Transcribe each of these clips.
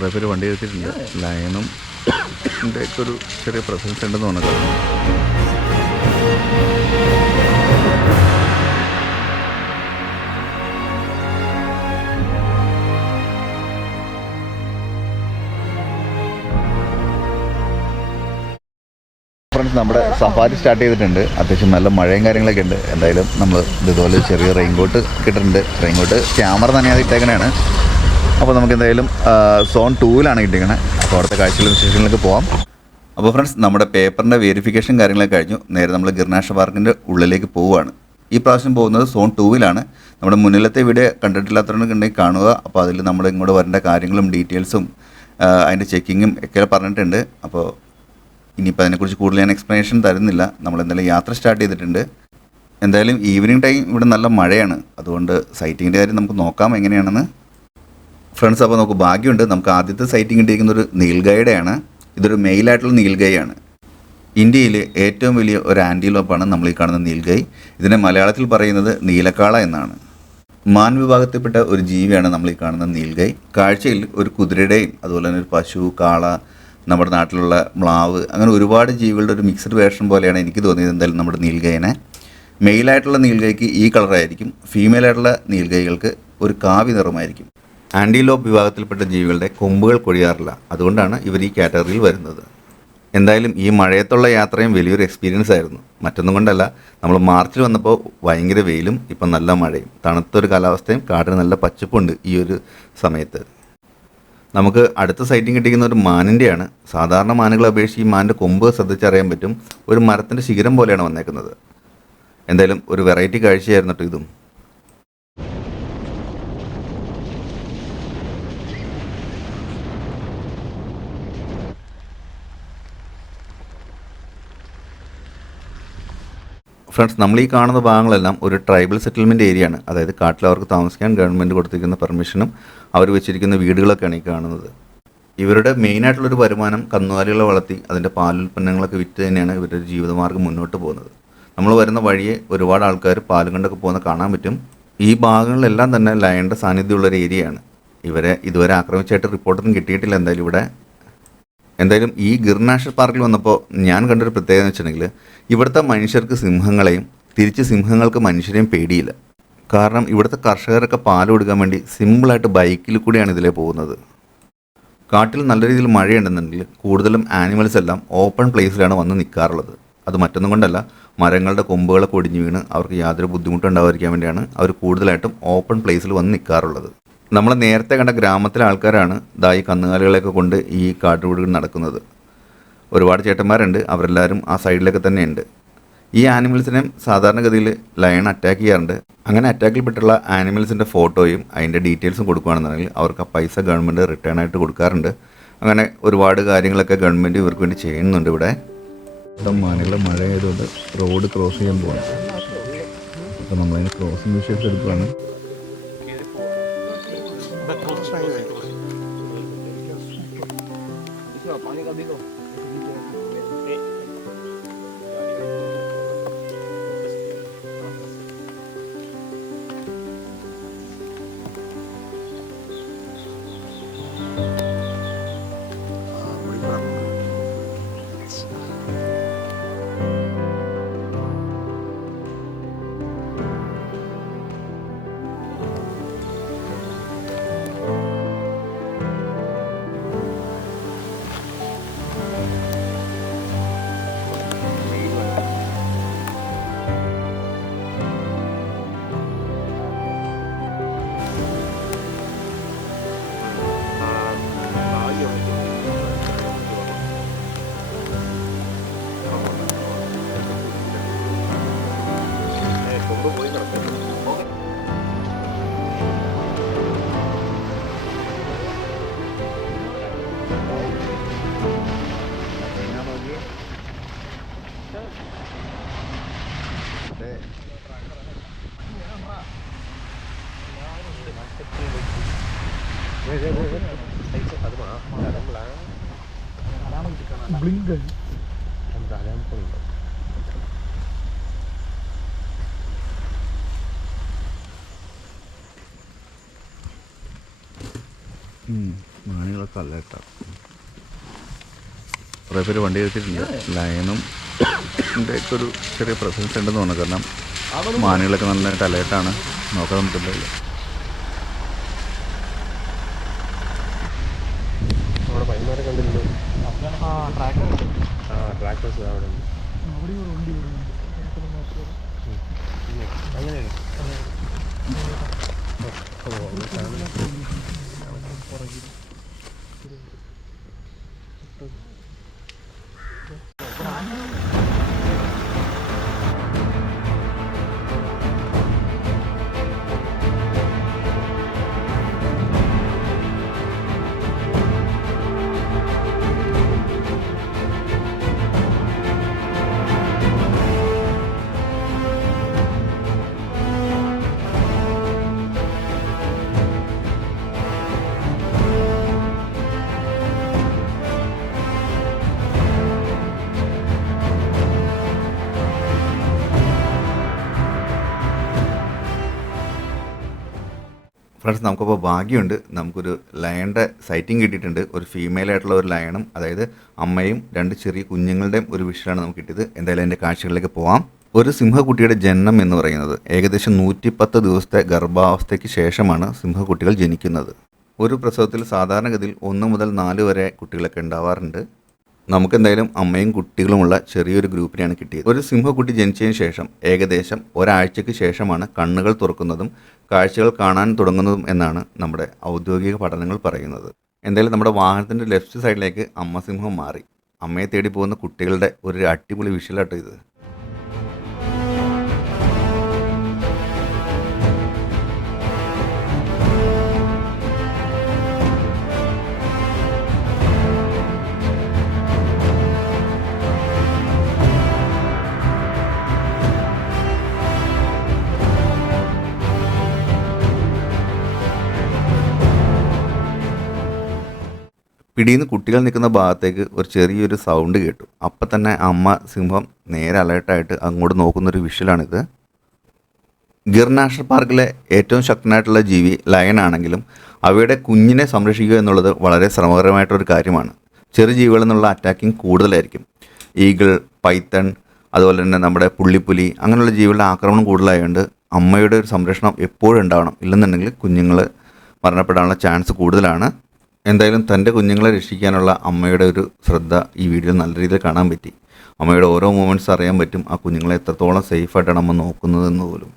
കുറേ പേര് വണ്ടി എടുത്തിട്ടുണ്ട്. ലയണും ഒക്കെ ഒരു ചെറിയ പ്രസൻസ് ഉണ്ടെന്ന് തോന്നുന്നു. ഫ്രണ്ട്സ്, നമ്മുടെ സഫാരി സ്റ്റാർട്ട് ചെയ്തിട്ടുണ്ട്. അത്യാവശ്യം നല്ല മഴയും കാര്യങ്ങളൊക്കെ ഉണ്ട്. എന്തായാലും നമ്മൾ ഇതുപോലെ ചെറിയ റെയിൻകോട്ട് കിട്ടിയിട്ടുണ്ട്. റെയിൻകോട്ട് ക്യാമറ തന്നെയാണ് ഇട്ടേക്കണതാണ്. അപ്പോൾ നമുക്ക് എന്തായാലും സോൺ 2-ലാണ് കിട്ടിയേക്കണേ. അപ്പോൾ അവിടുത്തെ കാഴ്ചകളും വിശേഷങ്ങളിലേക്ക് പോകാം. അപ്പോൾ ഫ്രണ്ട്സ്, നമ്മുടെ പേപ്പറിൻ്റെ വെരിഫിക്കേഷൻ കാര്യങ്ങളൊക്കെ കഴിഞ്ഞു. നേരെ നമ്മൾ ഗിർ നാഷണൽ പാർക്കിൻ്റെ ഉള്ളിലേക്ക് പോവുകയാണ്. ഈ പ്രാവശ്യം പോകുന്നത് സോൺ 2-ലാണ്. നമ്മുടെ മുന്നിലത്തെ വീഡിയോ കണ്ടിട്ടില്ലാത്തവരുണ്ടെങ്കിൽ കാണുക. അപ്പോൾ അതിൽ നമ്മൾ ഇങ്ങോട്ട് വരേണ്ട കാര്യങ്ങളും ഡീറ്റെയിൽസും അതിൻ്റെ ചെക്കിങ്ങും ഒക്കെ പറഞ്ഞിട്ടുണ്ട്. അപ്പോൾ ഇനിയിപ്പോൾ അതിനെക്കുറിച്ച് കൂടുതൽ ഞാൻ എക്സ്പ്ലനേഷൻ തരുന്നില്ല. നമ്മളെന്തായാലും യാത്ര സ്റ്റാർട്ട് ചെയ്തിട്ടുണ്ട്. എന്തായാലും ഈവനിങ് ടൈം ഇവിടെ നല്ല മഴയാണ്. അതുകൊണ്ട് സൈറ്റിങ്ങിൻ്റെ കാര്യം നമുക്ക് നോക്കാം എങ്ങനെയാണെന്ന്. ഫ്രണ്ട്സ്, അപ്പോൾ നമുക്ക് ഭാഗ്യമുണ്ട്. നമുക്ക് ആദ്യത്തെ സൈറ്റിംഗ് കിട്ടിയിരിക്കുന്ന ഒരു നീൽഗൈഡയാണ്. ഇതൊരു മെയിലായിട്ടുള്ള നീൽഗൈയാണ്. ഇന്ത്യയിലെ ഏറ്റവും വലിയ ഒരു ആൻറ്റിലോപ്പാണ് നമ്മൾ ഈ കാണുന്ന നീൽഗൈ. ഇതിനെ മലയാളത്തിൽ പറയുന്നത് നീലക്കാള എന്നാണ്. മാൻ വിഭാഗത്തിൽപ്പെട്ട ഒരു ജീവിയാണ് നമ്മൾ ഈ കാണുന്ന നീൽഗൈ. കാഴ്ചയിൽ ഒരു കുതിരയുടെയും അതുപോലെ തന്നെ ഒരു പശു, കാള, നമ്മുടെ നാട്ടിലുള്ള മ്ലാവ്, അങ്ങനെ ഒരുപാട് ജീവികളുടെ ഒരു മിക്സഡ് വേർഷൻ പോലെയാണ് എനിക്ക് തോന്നിയത്. എന്തായാലും നമ്മുടെ നീൽഗൈനെ, മെയിലായിട്ടുള്ള നീൽഗൈക്ക് ഈ കളറായിരിക്കും. ഫീമെയിലായിട്ടുള്ള നീൽഗൈകൾക്ക് ഒരു കാവി നിറമായിരിക്കും. ആൻറ്റിലോപ്പ് വിഭാഗത്തിൽപ്പെട്ട ജീവികളുടെ കൊമ്പുകൾ കൊഴിയാറില്ല. അതുകൊണ്ടാണ് ഇവർ ഈ കാറ്റഗറിയിൽ വരുന്നത്. എന്തായാലും ഈ മഴയത്തുള്ള യാത്രയും വലിയൊരു എക്സ്പീരിയൻസ് ആയിരുന്നു. മറ്റൊന്നും കൊണ്ടല്ല, നമ്മൾ മാർച്ചിൽ വന്നപ്പോൾ ഭയങ്കര വെയിലും ഇപ്പം നല്ല മഴയും, തണുത്തൊരു കാലാവസ്ഥയും, കാട്ടിന് നല്ല പച്ചപ്പുണ്ട് ഈ ഒരു സമയത്ത്. നമുക്ക് അടുത്ത സൈറ്റിംഗ് കിട്ടിയിരിക്കുന്ന ഒരു മാനിൻ്റെയാണ്. സാധാരണ മാനുകളെ അപേക്ഷിച്ച് ഈ മാനിൻ്റെ കൊമ്പ് ശ്രദ്ധിച്ചറിയാൻ പറ്റും. ഒരു മരത്തിൻ്റെ ശിഖരം പോലെയാണ് വന്നേക്കുന്നത്. എന്തായാലും ഒരു വെറൈറ്റി കാഴ്ചയായിരുന്നു കേട്ടോ ഇതും. ഫ്രണ്ട്സ്, നമ്മൾ ഈ കാണുന്ന ഭാഗങ്ങളെല്ലാം ഒരു ട്രൈബൽ സെറ്റിൽമെൻറ്റ് ഏരിയയാണ്. അതായത് കാട്ടിൽ അവർക്ക് താമസിക്കാൻ ഗവൺമെൻറ് കൊടുത്തിരിക്കുന്ന പെർമിഷനും അവർ വെച്ചിരിക്കുന്ന വീടുകളൊക്കെയാണ് ഈ കാണുന്നത്. ഇവരുടെ മെയിനായിട്ടുള്ളൊരു വരുമാനം കന്നുകാലികളെ വളർത്തി അതിൻ്റെ പാലുൽപ്പന്നങ്ങളൊക്കെ വിറ്റ് തന്നെയാണ് ഇവരുടെ ജീവിതമാർഗ്ഗം മുന്നോട്ട് പോകുന്നത്. നമ്മൾ വരുന്ന വഴിയെ ഒരുപാട് ആൾക്കാർ പാലും കണ്ടൊക്കെ പോകുന്ന കാണാൻ പറ്റും. ഈ ഭാഗങ്ങളിലെല്ലാം തന്നെ ലയണിൻ്റെ സാന്നിധ്യമുള്ളൊരു ഏരിയയാണ്. ഇവരെ ഇതുവരെ ആക്രമിച്ചായിട്ട് റിപ്പോർട്ടൊന്നും കിട്ടിയിട്ടില്ല. എന്തായാലും ഈ ഗിർ നാഷണൽ പാർക്കിൽ വന്നപ്പോൾ ഞാൻ കണ്ടൊരു പ്രത്യേകത എന്ന് വെച്ചിട്ടുണ്ടെങ്കിൽ, ഇവിടുത്തെ മനുഷ്യർക്ക് സിംഹങ്ങളെയും തിരിച്ച് സിംഹങ്ങൾക്ക് മനുഷ്യരെയും പേടിയില്ല. കാരണം ഇവിടുത്തെ കർഷകരൊക്കെ പാൽ കൊടുക്കാൻ വേണ്ടി സിമ്പിളായിട്ട് ബൈക്കിൽ കൂടിയാണ് ഇതിലേ പോകുന്നത്. കാട്ടിൽ നല്ല രീതിയിൽ മഴയുണ്ടെന്നുണ്ടെങ്കിൽ കൂടുതലും ആനിമൽസ് എല്ലാം ഓപ്പൺ പ്ലേസിലാണ് വന്ന് നിൽക്കാറുള്ളത്. അത് മറ്റൊന്നും കൊണ്ടല്ല, മരങ്ങളുടെ കൊമ്പുകളൊക്കെ ഒടിഞ്ഞു വീണ് അവർക്ക് യാതൊരു ബുദ്ധിമുട്ടും ഉണ്ടാവാതിരിക്കാൻ വേണ്ടിയാണ് അവർ കൂടുതലായിട്ടും ഓപ്പൺ പ്ലേസിൽ വന്ന് നിൽക്കാറുള്ളത്. നമ്മൾ നേരത്തെ കണ്ട ഗ്രാമത്തിലെ ആൾക്കാരാണ് ഈ കന്നുകാലികളെയൊക്കെ കൊണ്ട് ഈ കാട്ടിലൂടെ നടക്കുന്നത്. ഒരുപാട് ചേട്ടന്മാരുണ്ട്, അവരെല്ലാവരും ആ സൈഡിലൊക്കെ തന്നെയുണ്ട്. ഈ ആനിമൽസിനെയും സാധാരണഗതിയിൽ ലയൺ അറ്റാക്ക് ചെയ്യാറുണ്ട്. അങ്ങനെ അറ്റാക്കിൽപ്പെട്ടുള്ള ആനിമൽസിൻ്റെ ഫോട്ടോയും അതിൻ്റെ ഡീറ്റെയിൽസും കൊടുക്കുകയാണെന്നുണ്ടെങ്കിൽ അവർക്ക് ആ പൈസ ഗവൺമെൻറ് റിട്ടേൺ ആയിട്ട് കൊടുക്കാറുണ്ട്. അങ്ങനെ ഒരുപാട് കാര്യങ്ങളൊക്കെ ഗവൺമെൻറ് ഇവർക്ക് വേണ്ടി ചെയ്യുന്നുണ്ട്. ഇവിടെ മാനുകൾ മഴ ആയതുകൊണ്ട് റോഡ് ക്രോസ് ചെയ്യാൻ പോകണം. അപ്പോൾ നമ്മളതിന് ക്രോസിംഗ് വിഷയത്തിൽ എടുക്കുകയാണ്. മാനുകളൊക്കെ കല്ലേട്ട കുറേ പേര് വണ്ടി എടുത്തിട്ടുണ്ട്. ലയനും ഒക്കെ ഒരു ചെറിയ പ്രസൻസ് ഉണ്ടെന്ന് തോന്നുന്നു. കാരണം മാനുകളൊക്കെ നന്നായിട്ട് അലേർട്ടാണ്. നോക്കാൻ പറ്റുന്നില്ല. ഫ്രണ്ട്സ്, നമുക്കിപ്പോൾ ഭാഗ്യമുണ്ട്. നമുക്കൊരു ലയണിൻ്റെ സൈറ്റിംഗ് കിട്ടിയിട്ടുണ്ട്. ഒരു ഫീമെയിലായിട്ടുള്ള ഒരു ലയണും, അതായത് അമ്മയും 2 ചെറിയ കുഞ്ഞുങ്ങളുടെയും ഒരു വിഷയമാണ് നമുക്ക് കിട്ടിയത്. എന്തായാലും അതിൻ്റെ കാഴ്ചകളിലേക്ക് പോവാം. ഒരു സിംഹക്കുട്ടിയുടെ ജനനം എന്ന് പറയുന്നത് ഏകദേശം 110 ദിവസത്തെ ഗർഭാവസ്ഥയ്ക്ക് ശേഷമാണ് സിംഹക്കുട്ടികൾ ജനിക്കുന്നത്. ഒരു പ്രസവത്തിൽ സാധാരണഗതിയിൽ 1 മുതൽ 4 വരെ കുട്ടികളൊക്കെ ഉണ്ടാവാറുണ്ട്. നമുക്കെന്തായാലും അമ്മയും കുട്ടികളുമുള്ള ചെറിയൊരു ഗ്രൂപ്പിനെയാണ് കിട്ടിയത്. ഒരു സിംഹക്കുട്ടി ജനിച്ചതിന് ശേഷം ഏകദേശം ഒരാഴ്ചയ്ക്ക് ശേഷമാണ് കണ്ണുകൾ തുറക്കുന്നതും കാഴ്ചകൾ കാണാൻ തുടങ്ങുന്നതും എന്നാണ് നമ്മുടെ ഔദ്യോഗിക പഠനങ്ങൾ പറയുന്നത്. എന്തായാലും നമ്മുടെ വാഹനത്തിൻ്റെ ലെഫ്റ്റ് സൈഡിലേക്ക് അമ്മ സിംഹം മാറി. അമ്മയെ തേടി പോകുന്ന കുട്ടികളുടെ ഒരു അടിപൊളി വിഷ്വലാട്ടോ ഇത്. പിടിയിൽ നിന്ന് കുട്ടികൾ നിൽക്കുന്ന ഭാഗത്തേക്ക് ഒരു ചെറിയൊരു സൗണ്ട് കേട്ടു. അപ്പം തന്നെ അമ്മ സിംഹം നേരെ അലേർട്ടായിട്ട് അങ്ങോട്ട് നോക്കുന്നൊരു വിഷ്വലാണിത്. ഗിർ നാഷണൽ പാർക്കിലെ ഏറ്റവും ശക്തനായിട്ടുള്ള ജീവി ലയനാണെങ്കിലും അവയുടെ കുഞ്ഞിനെ സംരക്ഷിക്കുക എന്നുള്ളത് വളരെ ശ്രമകരമായിട്ടൊരു കാര്യമാണ്. ചെറു ജീവികളിൽ നിന്നുള്ള അറ്റാക്കിങ് കൂടുതലായിരിക്കും. ഈഗിൾ, പൈത്തൺ, അതുപോലെ തന്നെ നമ്മുടെ പുള്ളിപ്പുലി, അങ്ങനെയുള്ള ജീവികളുടെ ആക്രമണം കൂടുതലായതുകൊണ്ട് അമ്മയുടെ ഒരു സംരക്ഷണം എപ്പോഴും ഉണ്ടാവണം. ഇല്ലെന്നുണ്ടെങ്കിൽ കുഞ്ഞുങ്ങൾ മരണപ്പെടാനുള്ള ചാൻസ് കൂടുതലാണ്. എന്തായാലും തൻ്റെ കുഞ്ഞുങ്ങളെ രക്ഷിക്കാനുള്ള അമ്മയുടെ ഒരു ശ്രദ്ധ ഈ വീഡിയോയിൽ നല്ല രീതിയിൽ കാണാൻ പറ്റി. അമ്മയുടെ ഓരോ മൂമെൻറ്റ്സ് അറിയാൻ പറ്റും. ആ കുഞ്ഞുങ്ങളെ എത്രത്തോളം സേഫായിട്ടാണ് അമ്മ നോക്കുന്നതെന്ന് പോലും.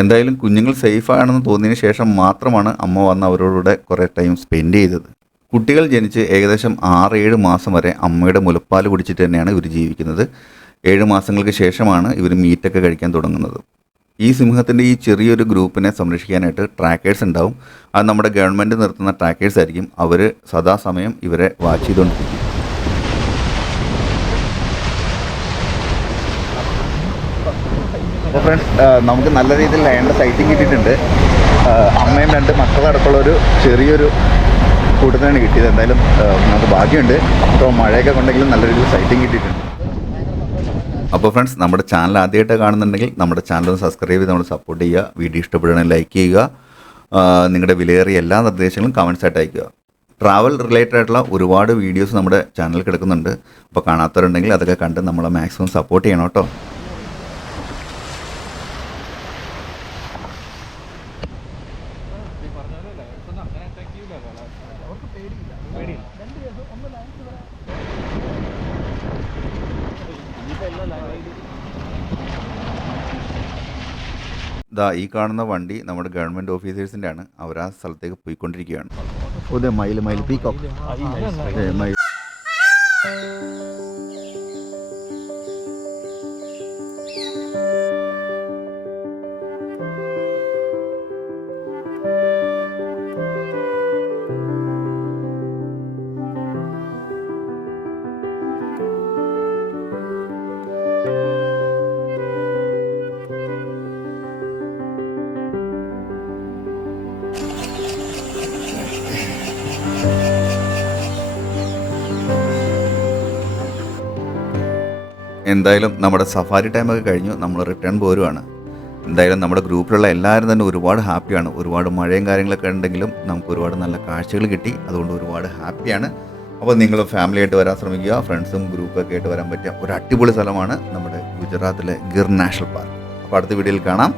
എന്തായാലും കുഞ്ഞുങ്ങൾ സേഫാണെന്ന് തോന്നിയതിന് ശേഷം മാത്രമാണ് അമ്മ വന്ന് അവരോടുകൂടെ കുറേ ടൈം സ്പെൻഡ് ചെയ്തത്. കുട്ടികൾ ജനിച്ച് ഏകദേശം 6-7 മാസം വരെ അമ്മയുടെ മുലപ്പാൽ കുടിച്ചിട്ട് തന്നെയാണ് ഇവർ ജീവിക്കുന്നത്. 7 മാസങ്ങൾക്ക് ശേഷമാണ് ഇവർ മീറ്റൊക്കെ കഴിക്കാൻ തുടങ്ങുന്നത്. ഈ സിംഹത്തിൻ്റെ ഈ ചെറിയൊരു ഗ്രൂപ്പിനെ സംരക്ഷിക്കാനായിട്ട് ട്രാക്കേഴ്സ് ഉണ്ടാവും. അത് നമ്മുടെ ഗവൺമെൻറ് നിർത്തുന്ന ട്രാക്കേഴ്സ് ആയിരിക്കും. അവർ സദാസമയം ഇവരെ വാച്ച് ചെയ്തുകൊണ്ടിരിക്കും. അപ്പോൾ ഫ്രണ്ട്സ്, നമുക്ക് നല്ല രീതിയിൽ ലയണിൻ്റെ സൈറ്റിംഗ് കിട്ടിയിട്ടുണ്ട്. അമ്മയും 2 മക്കളടക്കമുള്ളൊരു ചെറിയൊരു കൂട്ടത്തിനാണ് കിട്ടിയത്. എന്തായാലും നമുക്ക് ഭാഗ്യമുണ്ട്. ഇപ്പോൾ മഴയൊക്കെ കൊണ്ടെങ്കിലും നല്ല രീതിയിൽ സൈറ്റിംഗ് കിട്ടിയിട്ടുണ്ട്. അപ്പോൾ ഫ്രണ്ട്സ്, നമ്മുടെ ചാനൽ ആദ്യമായിട്ട് കാണുന്നുണ്ടെങ്കിൽ നമ്മുടെ ചാനൽ ഒന്ന് സബ്സ്ക്രൈബ് ചെയ്ത് നമ്മൾ സപ്പോർട്ട് ചെയ്യുക. വീഡിയോ ഇഷ്ടപ്പെടുകയാണെങ്കിൽ ലൈക്ക് ചെയ്യുക. നിങ്ങളുടെ വിലയേറിയ എല്ലാ നിർദ്ദേശങ്ങളും കമൻസ് ആയിട്ട് അയയ്ക്കുക. ട്രാവൽ റിലേറ്റഡ് ആയിട്ടുള്ള ഒരുപാട് വീഡിയോസ് നമ്മുടെ ചാനലിൽ കിടക്കുന്നുണ്ട്. അപ്പോൾ കാണാത്തവരുണ്ടെങ്കിൽ അതൊക്കെ കണ്ട് നമ്മളെ മാക്സിമം സപ്പോർട്ട് ചെയ്യണം കേട്ടോ. ഈ കാണുന്ന വണ്ടി നമ്മുടെ ഗവൺമെൻറ് ഓഫീസേഴ്സിൻ്റെ ആണ്. അവർ ആ സ്ഥലത്തേക്ക് പോയിക്കൊണ്ടിരിക്കുകയാണ്. ഓ മയിൽ പീക്കോക്ക് മയിൽ. എന്തായാലും നമ്മുടെ സഫാരി ടൈമൊക്കെ കഴിഞ്ഞു, നമ്മൾ റിട്ടേൺ പോരുവാണ്. എന്തായാലും നമ്മുടെ ഗ്രൂപ്പിലുള്ള എല്ലാവരും തന്നെ ഒരുപാട് ഹാപ്പിയാണ്. ഒരുപാട് മഴയും കാര്യങ്ങളൊക്കെ ഉണ്ടെങ്കിലും നമുക്ക് ഒരുപാട് നല്ല കാഴ്ചകൾ കിട്ടി. അതുകൊണ്ട് ഒരുപാട് ഹാപ്പിയാണ്. അപ്പോൾ നിങ്ങൾ ഫാമിലി ആയിട്ട് വരാൻ ശ്രമിക്കുക. ഫ്രണ്ട്സും ഗ്രൂപ്പൊക്കെ ആയിട്ട് വരാൻ പറ്റിയ ഒരു അടിപൊളി സ്ഥലമാണ് നമ്മുടെ ഗുജറാത്തിലെ ഗിർ നാഷണൽ പാർക്ക്. അപ്പോൾ അടുത്ത വീഡിയോയിൽ കാണാം.